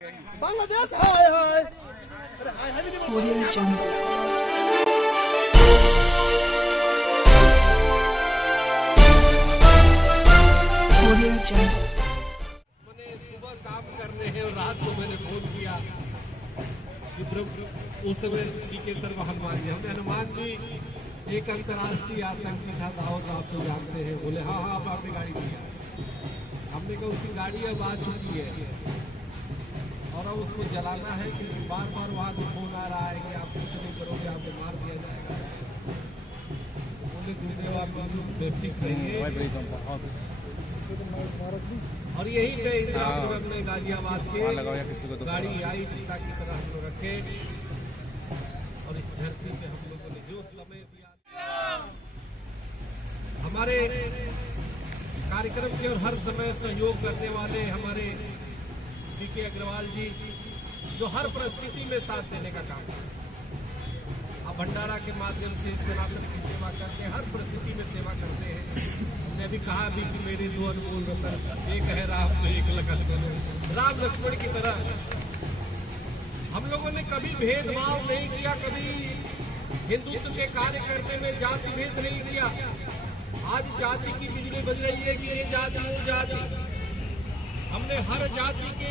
बांग्लादेश हाय हाय अरे हाय हाय भी नहीं बोलते। मैंने सुबह काम करने हैं और रात को मैंने फोन किया कि उस समय टीके सर हनुमान जी, हमने हनुमान जी एक अंतर्राष्ट्रीय आतंकी था दाऊद, आप तो जानते हैं। बोले हाँ हाँ आप आपने गाड़ी किया। हमने कहा उसकी गाड़ी अब आ चुकी है और अब उसको जलाना है, क्योंकि बार बार वहाँ से फोन आ रहा है कि आप कुछ नहीं करोगे, आपको मार दिया जाएगा। बोले गुरुदेव आप बेफिक्र रहिए। और यही पे इंदिरापुरम में गाजियाबाद के गाड़ी आई चिता की तरह हम लोग रखे और इस धरती पे हम लोगों ने जो समय दिया हमारे कार्यक्रम के और हर समय सहयोग करने वाले हमारे DK अग्रवाल जी, जो हर परिस्थिति में साथ देने का काम करते हैं। आप भंडारा के माध्यम से सनातन की सेवा करके हर परिस्थिति में सेवा करते हैं। हमने अभी कहा भी कि मेरे दो अनमोल रतन, एक है राम तो एक लखन, राम लक्ष्मण की तरह। हम लोगों ने कभी भेदभाव नहीं किया, कभी हिंदुत्व के कार्य करने में जाति भेद नहीं किया। आज जाति की बिजली बज रही है कि ये जाति वो जाति। हमने हर जाति के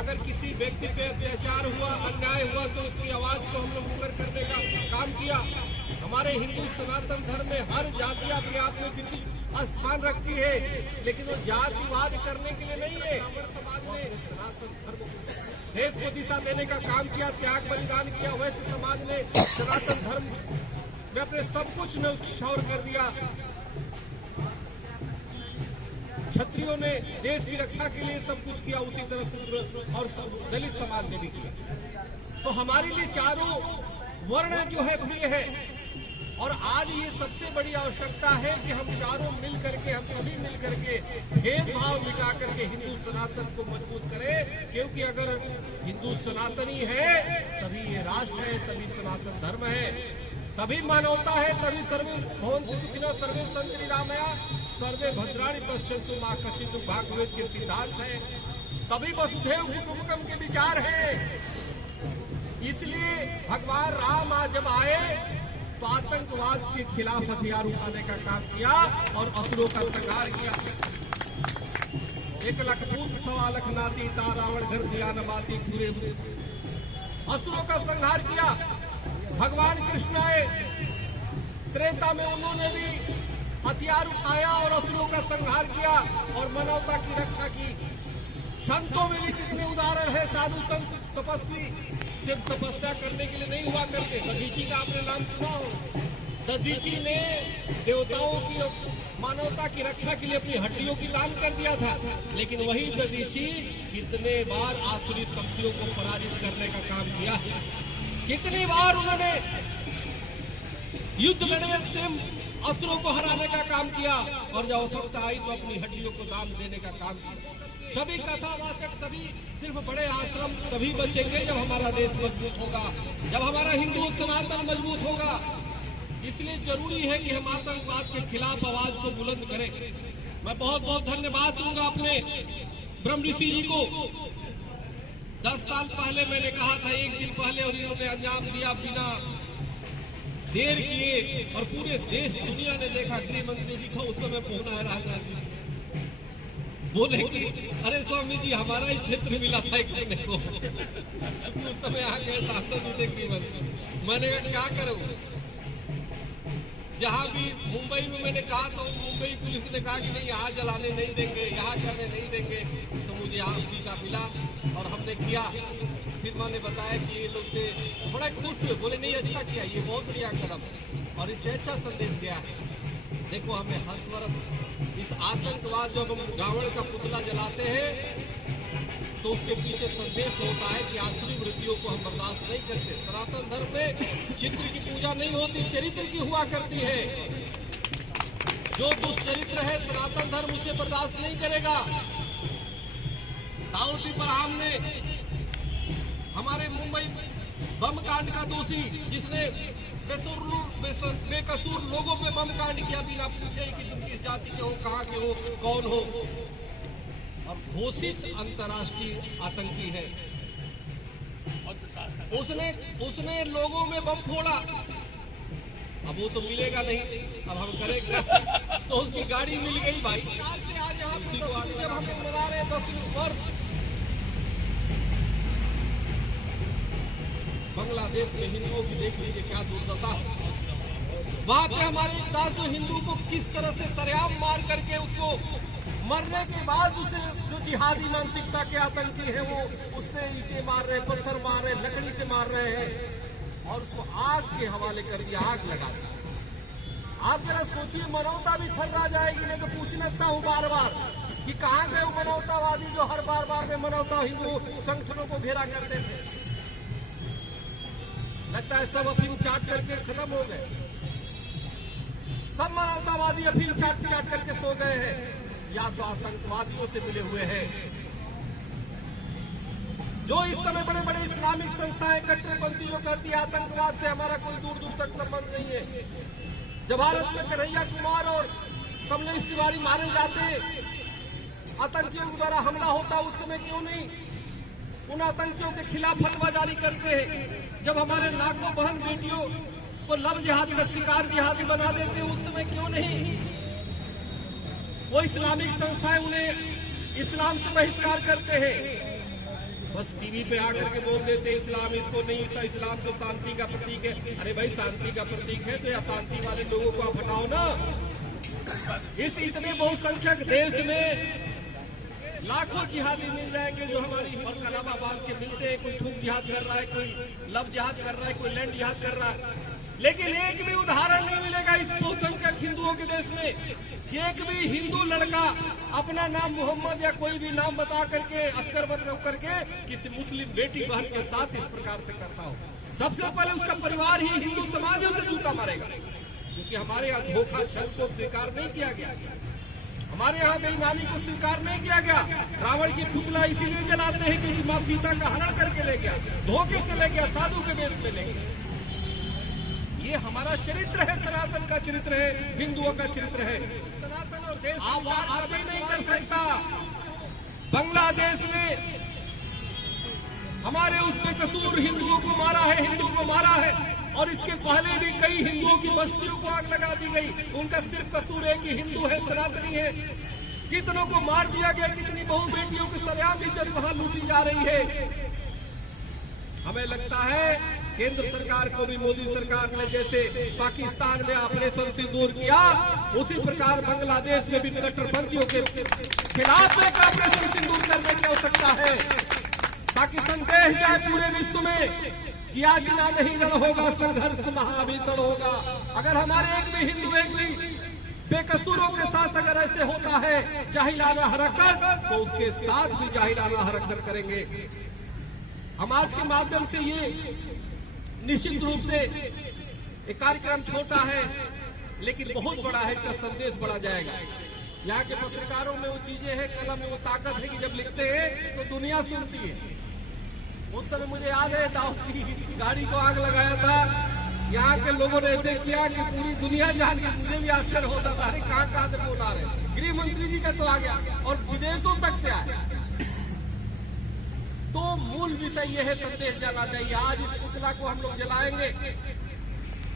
अगर किसी व्यक्ति पे अत्याचार हुआ, अन्याय हुआ तो उसकी आवाज को हम लोग ऊपर करने का काम किया। हमारे हिंदू सनातन धर्म में हर जाति अपने आप में किसी स्थान रखती है, लेकिन वो जातिवाद करने के लिए नहीं है। हमारे समाज ने सनातन धर्म देश को दिशा देने का काम किया, त्याग बलिदान किया। वैसे समाज ने सनातन धर्म में अपने सब कुछ में उत्सर्ग कर दिया। क्षत्रियों ने देश की रक्षा के लिए सब कुछ किया, उसी तरह शूद्र और दलित समाज ने भी किया। तो हमारे लिए चारों वर्ण जो है प्रिय है। और आज ये सबसे बड़ी आवश्यकता है कि हम चारों मिल करके, हम सभी मिल करके भेदभाव मिटा करके हिंदू सनातन को मजबूत करें। क्योंकि अगर हिंदू सनातनी है तभी ये राष्ट्र है, तभी सनातन धर्म है, तभी मानवता है, तभी सर्वे भवन्तु सुखिनः सर्वे सन्तु निरामया सर्वे भद्राणि पश्यन्तु मा कश्चित् भागवत के सिद्धांत है। तभी वसुधैव कुटुम्बकम के विचार है। इसलिए भगवान राम आज जब आए तो आतंकवाद के खिलाफ हथियार उठाने का काम किया और असुरों का संहार किया। 1 लाख पूत 1.25 लाख नाती ता रावण घर दिया न बाती पूरे असुरों का संहार किया। भगवान कृष्ण आए, त्रेता में उन्होंने भी हथियार उठाया और असुरों का संहार किया और मानवता की रक्षा की। संतों में भी कितने उदाहरण है। साधु संत तपस्वी सिर्फ तपस्या करने के लिए नहीं हुआ करते। दधीची का आपने नाम सुना हो। दधीची ने देवताओं की मानवता की रक्षा के लिए अपनी हड्डियों की दान कर दिया था। लेकिन वही दधीची कितने बार आसुरी शक्तियों को पराजित करने का काम किया। कितनी बार उन्होंने युद्ध लड़ने से असुरों को हराने का काम किया और जब आवश्यकता आई तो अपनी हड्डियों को दान देने का काम किया। सभी कथावाचक, सभी सिर्फ बड़े आश्रम तभी बचेंगे जब हमारा देश मजबूत होगा, जब हमारा हिंदू सनातन मजबूत होगा। इसलिए जरूरी है कि हम आतंकवाद के खिलाफ आवाज को बुलंद करें। मैं बहुत बहुत धन्यवाद दूंगा अपने ब्रह्म ऋषि जी को। 10 साल पहले मैंने कहा था, 1 दिन पहले, और इन्होंने अंजाम दिया बिना देर किए और पूरे देश दुनिया ने देखा। गृह मंत्री जी को उस समय पहुंचा है राजनाथ जी, बोले कि अरे स्वामी जी हमारा ही क्षेत्र मिला था करने को। उस समय आ गए सांसद जी गृह मंत्री। मैंने क्या करूं, जहां भी मुंबई में मैंने कहा तो मुंबई पुलिस ने कहा कि नहीं यहाँ जलाने नहीं देंगे, यहाँ करने नहीं देंगे। तो मुझे यहाँ उसी का मिला और हमने किया। फिर मैंने बताया कि ये लोग से बड़ा खुश हुए, बोले नहीं अच्छा किया, ये बहुत बढ़िया कदम है और इससे अच्छा संदेश दिया है। देखो हमें हर वर्ष इस आतंकवाद जब हम रावण का पुतला जलाते हैं तो उसके पीछे संदेश होता है कि आसुरी वृत्तियों को हम बर्दाश्त नहीं करते। सनातन धर्म में चित्र की पूजा नहीं होती, चरित्र की हुआ करती है। जो दुष्चरित्र है सनातन धर्म उसे बर्दाश्त नहीं करेगा। दाऊद इब्राहिम ने हमारे मुंबई बम कांड का दोषी, जिसने बेकसूर लोगों पे बम कांड किया बिना पूछे कि तुम किस जाति के हो, कहाँ के हो, कौन हो, और घोषित अंतर्राष्ट्रीय आतंकी है। उसने लोगों में बम फोड़ा। अब वो तो मिलेगा नहीं, अब हम करेंगे तो उसकी गाड़ी मिल गई भाई। आज यहाँ जब हम मना रहे हैं 10 वर्ष, बांग्लादेश में हिंदुओं की देख लीजिए क्या दुर्दशा है। वहां पे हमारे दास जो हिंदू को किस तरह से सरेआम मार करके उसको मरने के बाद उसे जो जिहादी मानसिकता के आतंकी है वो उस पे ईंटें मार रहे, पत्थर मार रहे, लकड़ी से मार रहे हैं और उसको आग के हवाले कर दिया, आग लगा दिया। आप जरा सोचिए, मनौता भी थर्रा जाएगी। नहीं तो पूछने लगता हूँ बार बार कि कहाँ गए वो मनौतावादी जो हर बार में मनौता हिंदू संगठनों को घेरा करते थे। लगता है सब अफीम चाट करके खत्म हो गए, सब मनौतावादी अफीम चाट करके सो गए हैं या तो आतंकवादियों से मिले हुए हैं। जो इस समय बड़े बड़े इस्लामिक संस्थाएं कट्टरपंथी जो कहती है आतंकवाद से हमारा कोई दूर तक संबंध नहीं है। जब भारत में कन्हैया कुमार और कमलेश तिवारी मारे जाते, आतंकियों के द्वारा हमला होता, उस समय क्यों नहीं उन आतंकियों के खिलाफ फतवा जारी करते हैं? जब हमारे लाखों बहन बेटियों को लव जिहाद का शिकार जिहादी बना देते हैं, उस समय क्यों नहीं वो इस्लामिक संस्थाएं उन्हें इस्लाम से बहिष्कार करते हैं? बस टीवी पे आकर के बोल देते हैं इस्लाम इसको नहीं, इस्लाम तो शांति का प्रतीक है। अरे भाई शांति का प्रतीक है तो या शांति वाले लोगों को आप हटाओ ना। इस इतने बहुसंख्यक देश में लाखों जिहादी मिल जाएंगे जो हमारी कलामाबाद के मिलते हैं। कोई थूक जिहाद कर रहा है, कोई लव जिहाद कर रहा है, कोई लैंड जिहाद कर रहा है, लेकिन एक भी उदाहरण नहीं मिलेगा इस बहुसंख्यक हिंदुओं के देश में कि एक भी हिंदू लड़का अपना नाम मोहम्मद या कोई भी नाम बता करके अस्कर बन करके किसी मुस्लिम बेटी बहन के साथ इस प्रकार से करता हो। सबसे पहले उसका परिवार ही हिंदू समाज से जूता मारेगा, क्योंकि हमारे यहाँ धोखा छल को स्वीकार नहीं किया गया, हमारे यहाँ बेईमानी को स्वीकार नहीं किया गया। रावण की पुतला इसीलिए जलाते हैं क्योंकि माँ सीता का हरण करके ले गया, धोखे से ले गया, साधु के वेश में ले गया। ये हमारा चरित्र है, सनातन का चरित्र है, हिंदुओं का चरित्र है। सनातन और देश कभी नहीं कर सकता। बांग्लादेश ने हमारे उसमें कसूर हिंदुओं को मारा है, हिंदू को मारा है, और इसके पहले भी कई हिंदुओं की बस्तियों को आग लगा दी गई। उनका सिर्फ कसूर है कि हिंदू है, सनातनी है। कितनों को मार दिया गया, कितनी बहु बेटियों की सरेआम इज्जत वहां लूटी जा रही है। हमें लगता है केंद्र सरकार को भी मोदी सरकार ने जैसे पाकिस्तान में ऑपरेशन सिंदूर किया, उसी प्रकार बांग्लादेश में भी कट्टरपंथियों के खिलाफ एक ऑपरेशन सिंदूर करने की आवश्यकता है, ताकि संदेश जाए पूरे विश्व में कि याचना नहीं रण होगा, संघर्ष महाभीषण होगा। अगर हमारे एक भी हिंदू, एक भी बेकसूरों के साथ अगर ऐसे होता है जाहिलाना हरकत, तो उसके साथ भी जाहिलाना हरकत करेंगे। हम आज के माध्यम से ये निश्चित रूप से एक कार्यक्रम छोटा है लेकिन बहुत बड़ा है, इसका संदेश बढ़ा जाएगा। यहाँ के पत्रकारों में वो चीजें हैं, कलम में वो ताकत है कि जब लिखते हैं तो दुनिया सुनती है। उस समय मुझे याद है दाऊद की गाड़ी को आग लगाया था, यहाँ के लोगों ने ऐसे किया कि पूरी दुनिया जान के मुझे भी आश्चर्य होता था, अरे कहाँ से बोल आ रहे। गृह मंत्री जी का तो आ गया और विदेशों तक से आया। तो मूल विषय यह है, संदेश जाना चाहिए। आज इस पुतला को हम लोग जलाएंगे।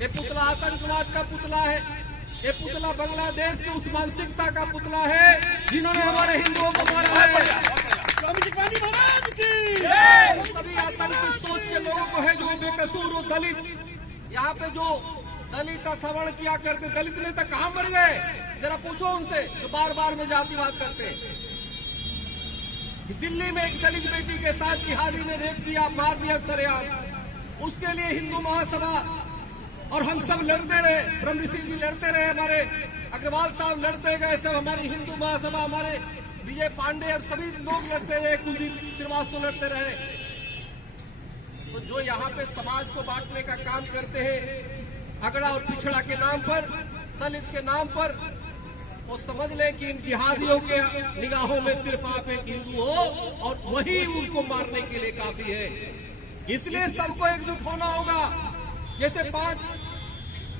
ये पुतला आतंकवाद का पुतला है, ये पुतला बांग्लादेश की उस मानसिकता का पुतला है जिन्होंने हमारे हिंदुओं को मारा है। सभी आतंकी सोच के लोगों को है जो बेकसूर हो, दलित, यहाँ पे जो दलित का श्रवण किया करते, दलित नेता कहाँ मर गए जरा पूछो उनसे, जो बार बार में जातिवाद करते हैं। दिल्ली में एक दलित बेटी के साथ जिहादी ने रेप किया, मार दिया सरेआम, उसके लिए हिंदू महासभा और हम सब लड़ते रहे, ब्रह्मऋषि जी लड़ते रहे, हमारे अग्रवाल साहब लड़ते गए, सब हमारी हिंदू महासभा, हमारे विजय पांडे और सभी लोग लड़ते रहे, कुलदीप श्रीवास्तव लड़ते रहे। तो जो यहाँ पे समाज को बांटने का काम करते हैं अगड़ा और पिछड़ा के नाम पर, दलित के नाम पर, वो समझ ले कि इन जिहादियों के निगाहों में सिर्फ आप एक हिंदू हो और वही उनको मारने के लिए काफी है। इसलिए सबको एकजुट होना होगा। जैसे 5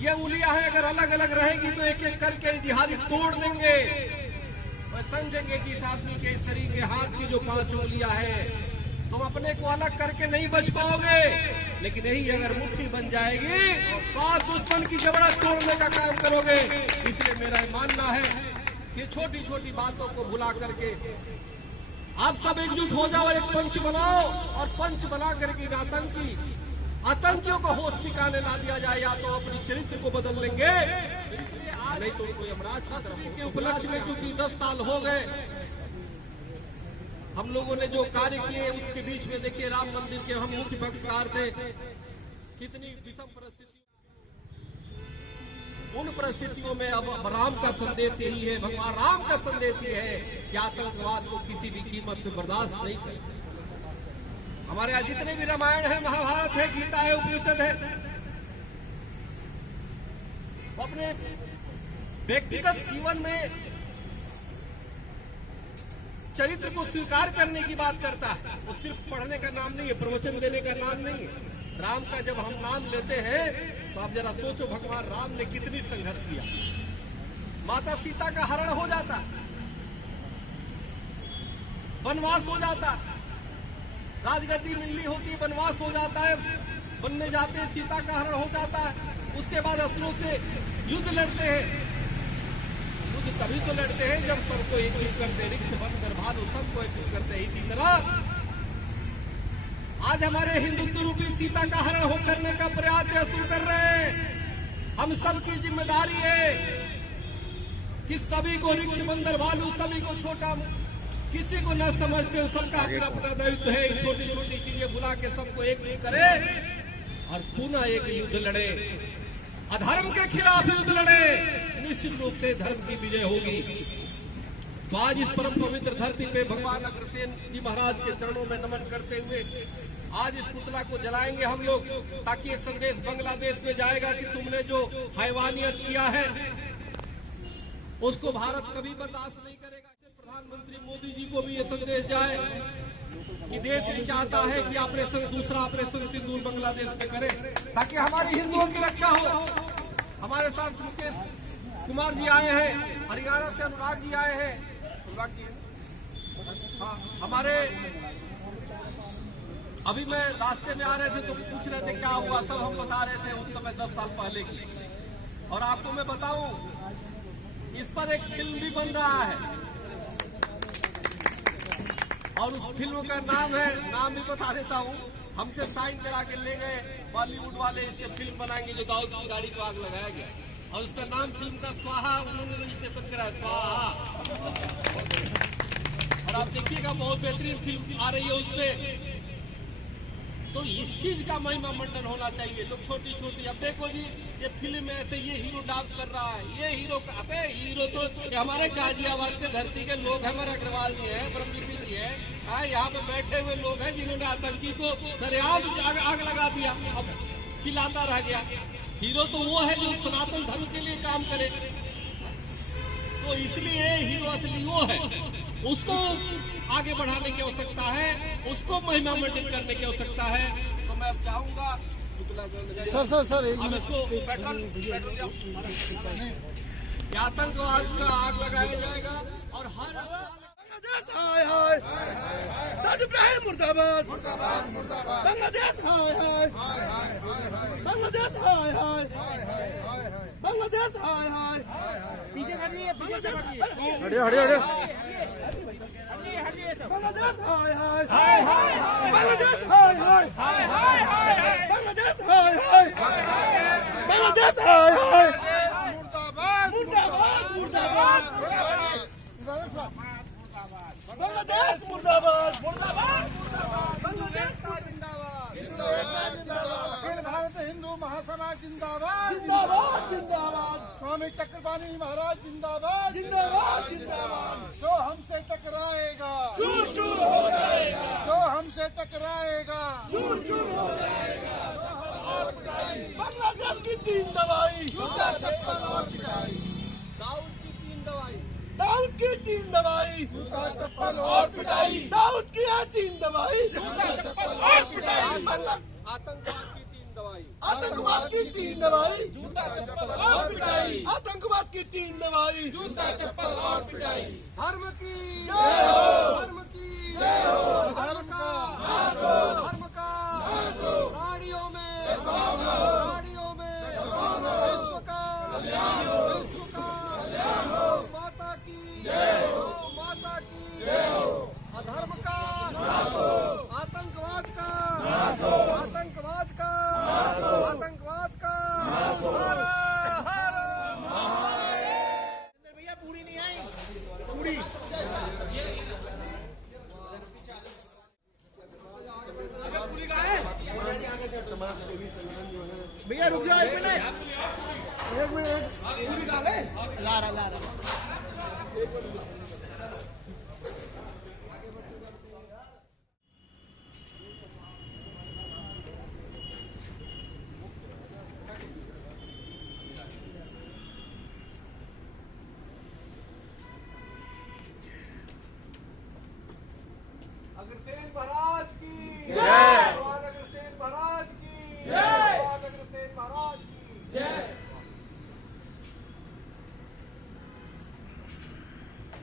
ये उंगलियां हैं, अगर अलग अलग रहेगी तो एक एक करके जिहादी तोड़ देंगे। वह समझेंगे कि इस आदमी के शरीर के हाथ की जो 5 उंगलियां हैं, तुम अपने को अलग करके नहीं बच पाओगे। लेकिन यही अगर मुट्ठी बन जाएगी तो आप दुश्मन की जबड़ा तोड़ने का काम करोगे। इसलिए मेरा मानना है कि छोटी छोटी बातों को भुला करके आप सब एकजुट हो जाओ, एक पंच बनाओ और पंच बना करके आतंकियों को होश ठिकाने ला दिया जाए, या तो अपनी चरित्र को बदल लेंगे, नहीं तो उनको यमराज के उपलक्ष्य में चूंकि 10 साल हो गए हम लोगों ने जो कार्य किए, उसके बीच में देखिए राम मंदिर के हम मुख्य पक्षकार थे। कितनी विषम परिस्थिति, उन परिस्थितियों में अब राम का संदेश यही है, भगवान राम का संदेश ये है कि आतंकवाद को किसी भी कीमत से बर्दाश्त नहीं करें। हमारे यहाँ जितने भी रामायण है, महाभारत है, गीता है, उपनिषद है, अपने व्यक्तिगत जीवन में चरित्र को स्वीकार करने की बात करता है। वो सिर्फ पढ़ने का नाम नहीं है, प्रवचन देने का नाम नहीं है। राम का जब हम नाम लेते हैं तो आप जरा सोचो, भगवान राम ने कितनी संघर्ष किया। माता सीता का हरण हो जाता, वनवास हो जाता, राजगद्दी मिलनी होती, वनवास हो जाता है, वन में जाते सीता का हरण हो जाता है। उसके बाद अस्त्रों से युद्ध लड़ते हैं। युद्ध तभी तो लड़ते हैं जब सबको एकजुट करते, ऋक्ष वन गर्भालु सबको एकजुट करते। इसी तरह आज हमारे हिंदुत्व रूपी सीता का हरण हो करने का प्रयास शुरू कर रहे हैं। हम सबकी जिम्मेदारी है कि सभी को ऋक्ष बंदर भालू, सभी को छोटा, किसी को न समझते हो, सबका अपना दायित्व है। छोटी छोटी चीजें भुला के सबको एकजुट करे और पुनः एक युद्ध लड़े, अधर्म के खिलाफ युद्ध लड़े। निश्चित रूप से धर्म की विजय होगी। तो आज इस परम पवित्र धरती पे भगवान अग्रसेन जी महाराज के चरणों में नमन करते हुए आज इस पुतला को जलाएंगे हम लोग, ताकि एक संदेश बांग्लादेश में जाएगा कि तुमने जो हैवानियत किया है उसको भारत कभी बर्दाश्त नहीं करेगा। प्रधानमंत्री मोदी जी को भी ये संदेश जाए कि देश ये चाहता है कि दूसरा ऑपरेशन सिंदूर बांग्लादेश में करे, ताकि हमारी हिंदुओं की रक्षा हो। हमारे साथ मुकेश कुमार जी आए हैं, हरियाणा से अनुराग जी आए हैं, हाँ, हमारे अभी मैं रास्ते में आ रहे थे तो पूछ रहे थे क्या हुआ, सब हम बता रहे थे उस समय 10 साल पहले की। और आपको मैं बताऊं, इस पर एक फिल्म भी बन रहा है और उस फिल्म का नाम भी बता देता हूँ। हमसे साइन करा के ले गए बॉलीवुड वाले, इसके फिल्म बनाएंगे जो दाऊद की गाड़ी को आग लगाया गया, और उसका नाम फिल्म का स्वाहा उन्होंने रजिस्ट्रेशन कराया, स्वाहा। और आप देखिएगा बहुत बेहतरीन फिल्म आ रही है उसमें। तो इस चीज का महिमा मंडन होना चाहिए। लोग छोटी छोटी, अब देखो जी ये फिल्म में ऐसे ये हीरो डांस कर रहा है, ये हीरो अबे हीरो तो हमारे गाजियाबाद के धरती के लोग हैं, हमारे अग्रवाल जी हैं, ब्रह्मजीत जी हैं, यहाँ पे बैठे हुए लोग हैं जिन्होंने आतंकी को सरेआम आग लगा दिया, अब चिल्लाता रह गया। हीरो तो वो है जो सनातन धर्म के लिए काम करे, तो इसलिए हीरो असली वो है। उसको आगे बढ़ाने की आवश्यकता है, उसको महिमा मंडित करने की आवश्यकता है। तो मैं अब चाहूंगा सर अब इसको आतंकवाद का आग लगाया जाएगा और हर हाय हाय दाऊद इब्राहिम मुर्दाबाद मुर्दाबाद मुर्दाबाद, बांग्लादेश हाय हाय बांग्लादेश हाय हाय बांग्लादेश हाय हाय। पीछे हटिए, पीछे से हटिए, हटिए बांग्लादेश हाय हाय बांग्लादेश हाय हाय बांग्लादेश हाय हाय बांग्लादेश हाय हाय मुर्दाबाद मुर्दाबाद मुर्दाबाद बांग्लादेश मुर्दाबाद मुर्दाबाद बांग्लादेश जिंदाबाद जिंदाबाद जिंदाबाद। अखिल भारत हिंदू महासमाज जिंदाबाद जिंदाबाद जिंदाबाद। स्वामी चक्रपाणी महाराज जिंदाबाद जिंदाबाद जिंदाबाद। जो हमसे टकराएगा चूर चूर हो जाएगा, जो हमसे टकराएगा चूर चूर हो जाएगा। बांग्लादेश की 3 दवाई, जूता चप्पल और पिटाई। दाऊद की 3 दवाई, दाऊद की 3 दवाई, जूता चप्पल और पिटाई। दाऊद की 3 दवाई, जूता चप्पल और पिटाई। आतंकवाद की 3 दवाई, आतंकवाद की 3 दवाई, जूता चप्पल और पिटाई। आतंकवाद की 3 दवाई, जूता चप्पल और पिटाई। धर्म की जय हो, धर्म की जय हो, धर्म का नाश हो, धर्म का नाश हो। गाड़ियों में भैया रुक जाओ 1 मिनट ला रहा अग्रसेन महाराज की जय। भगवान अग्रसेन महाराज की जय। भगवान अग्रसेन महाराज की जय।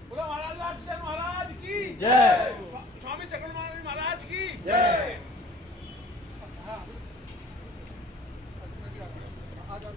बोलो महाराज अग्रसेन महाराज की जय। स्वामी चक्रमाणी महाराज की जय। आ जाओ।